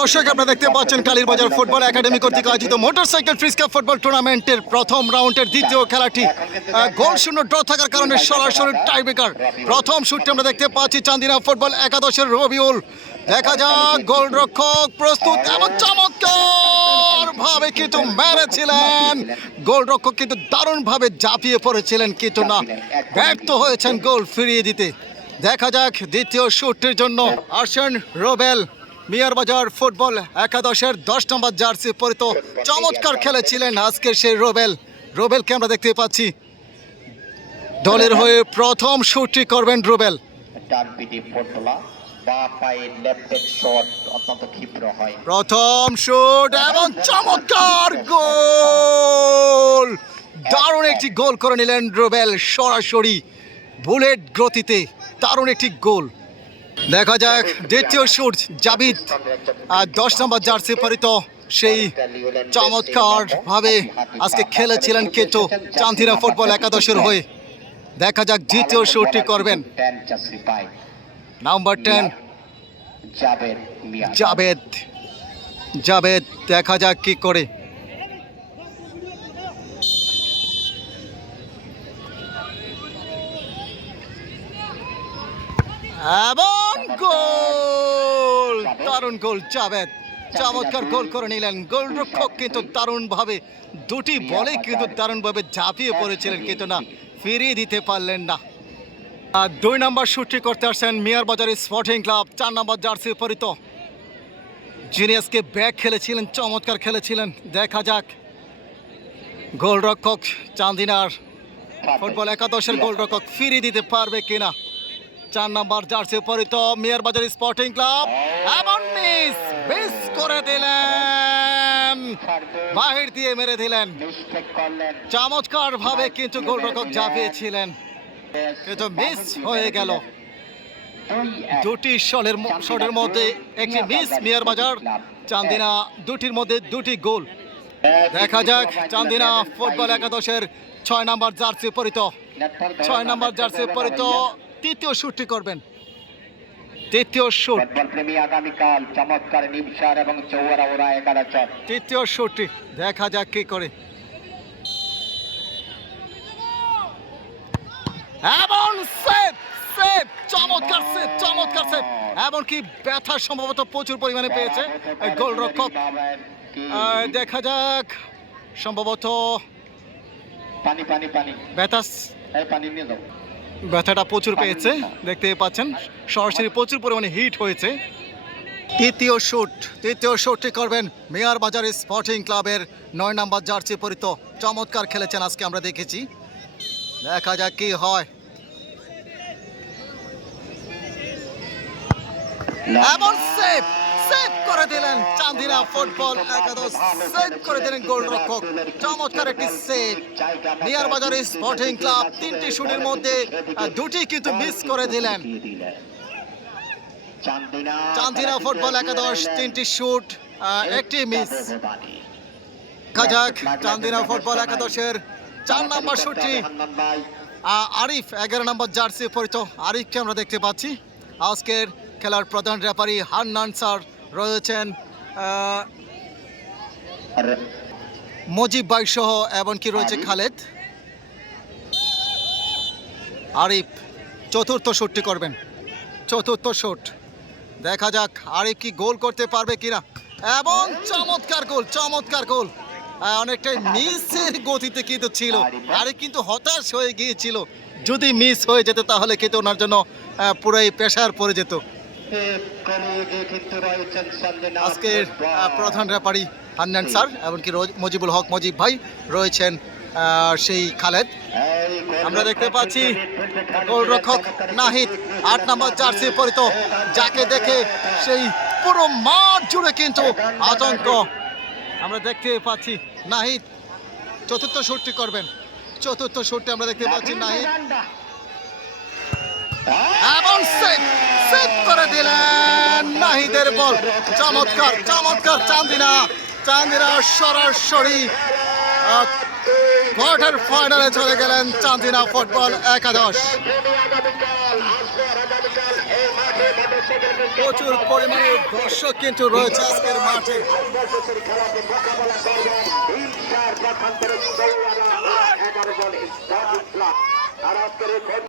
দর্শক আপনারা দেখতে পাচ্ছেন কালীরবাজার ফুটবল একাডেমি কর্তৃক আয়োজিত মোটরসাইকেল ফ্রিজ কাপ ফুটবল টুর্নামেন্টের প্রথম রাউন্ডের দ্বিতীয় খেলাটি গোল শূন্য ড্র থাকার কারণে সরাসরি টাইব্রেকার। প্রথম শুটটি আমরা দেখতে পাচ্ছি চান্দিনা ফুটবল একাদশের রবিউল। দেখা যাক গোলরক্ষক প্রস্তুত এবং চমৎকার ভাবে কিন্তু মেরেছিলেন। গোলরক্ষক কিন্তু দারুণভাবে ঝাঁপিয়ে পড়েছিলেন কিন্তু না, ব্যর্থ হয়েছেন গোল ফিরিয়ে দিতে। দেখা যাক দ্বিতীয় শুটটির জন্য আসেন রোবেল। মিয়ারবাজার ফুটবল একাদশের 10 নম্বর জার্সি পরিত চমৎকার খেলেছিলেন আজকের সেই রোবেলকে আমরা দেখতে পাচ্ছি। দলের হয়ে প্রথম শুটটি করবেন রোবেল। প্রথম শুট এবং চমৎকার গোল, দারুণ একটি গোল করে নিলেন রোবেল সরাসরি বুলেট গতিতে, দারুণ একটি গোল। দেখা যাক দ্বিতীয় শুট জাবিদ 10 নম্বর জার্সি পরিত সেই চমৎকার ভাবে আজকে খেলেছিলেন কিন্তু চান্দিনা ফুটবল একাদশের হয়ে। দেখা যাক দ্বিতীয় শুটটি করবেন নাম্বার 10 জাবেদ। দেখা যাক কি করে। এবং গোল, দারুণ গোল জাবেদ, চমৎকার গোল করে নিলেন। গোলরক্ষক কিন্তু দারুণভাবে দুটি বলে কিন্তু দারুণভাবে ঝাঁপিয়ে পড়েছিলেন কিন্তু না, ফিরিয়ে দিতে পারলেন না। 2 নম্বর শুটটি করতে আসছেন মিয়ারবাজার স্পোর্টিং ক্লাব 4 নম্বর জার্সি পরিত জিনিয়াসকে ব্যাক খেলেছিলেন, চমৎকার খেলেছিলেন। দেখা যাক গোলরক্ষক চান্দিনার ফুটবল একাদশের গোলরক্ষক ফিরিয়ে দিতে পারবে কিনা। 4 নম্বর জার্সি পরিত মিয়ারবাজার স্পোর্টিং ক্লাব এবং মিস করে দিলেন, বাহির দিয়ে মেরে দিলেন। চমৎকার ভাবে কিন্তু গোলরক্ষক ঝাঁপিয়েছিলেন কিন্তু মিস হয়ে গেল। দুটি শটের মধ্যে একটি মিস মিয়ারবাজার, চান্দিনা দুটির মধ্যে দুটি গোল। দেখা যাক চান্দিনা ফুটবল একাদশের 6 নম্বর জার্সি পরিত তৃতীয় শুটটি করবেন। তৃতীয় শুট, তৃতীয় শুটটি দেখা যাক কি করে। এবং সেভ, চমৎকার সেভ এবং কি ব্যথা সম্ভবত প্রচুর পরিমাণে পেয়েছে গোলরক্ষক। দেখা যাক সম্ভবত ব্যথাটা প্রচুর পেয়েছে, দেখতে পাচ্ছেন সরাসরি প্রচুর পরিমাণে হিট হয়েছে। তৃতীয় শুটটি করবেন মিয়ারবাজার স্পোর্টিং ক্লাবের 9 নম্বর জার্সি পরিত। চমৎকার খেলেছেন আজকে আমরা দেখেছি, দেখা যাক কি হয়। এবং সেভ করে দিলেন চান্দিনা ফুটবল একাদশ, সেভ করে দিলেন গোলরক্ষক। চমৎকার একটি সেভ। মিয়ারবাজার স্পোর্টিং ক্লাব 3টি শুটের মধ্যে 2টি কিন্তু মিস করে দিলেন। চান্দিনা ফুটবল একাদশ 3টি শুট, 1টি মিস। দেখা যাক চান্দিনা ফুটবল একাদশের 4 নম্বর শুটটি আরিফ 11 নম্বর জার্সি পরিত আরিফকে আমরা দেখতে পাচ্ছি। আজকের খেলার প্রধান রেফারি হান্নান স্যার রয়েছেন, মজিব ভাই সহ এমনকি রয়েছে খালেদ। আরিফ চতুর্থ শুটটি করবেন, চতুর্থ শুট। দেখা যাক আরিফ কি গোল করতে পারবে কিনা। এবং চমৎকার গোল, অনেকটাই মিসের গতিতে কিন্তু ছিল। আরিফ কিন্তু হতাশ হয়ে গিয়েছিল, যদি মিস হয়ে যেত তাহলে কিন্তু ওনার জন্য পুরাই প্রেসার পড়ে যেত। আজকের প্রধান রেফারি হান্নান স্যার এমনকি মজিবুল হক মজিব ভাই রয়েছেন, সেই খালেদ। আমরা দেখতে পাচ্ছি গোলরক্ষক নাহিদ 8 নম্বর জার্সি পরিত, যাকে দেখে সেই পুরো মাঠ জুড়ে কিন্তু আতঙ্ক আমরা দেখতে পাচ্ছি। নাহিদ চতুর্থ শুটটি করবেন, চতুর্থ শুটটি আমরা দেখতে পাচ্ছি নাহিদ এবং সেভ করে দিলেন নাহিদের বল। চমৎকার চান্দিনা সরাসরি কোয়ার্টার ফাইনালে চলে গেলেন চান্দিনা ফুটবল একাদশ। প্রচুর পরিমাণে দর্শক কিন্তু রয়েছে আজকের মাঠে। আর আজকের এই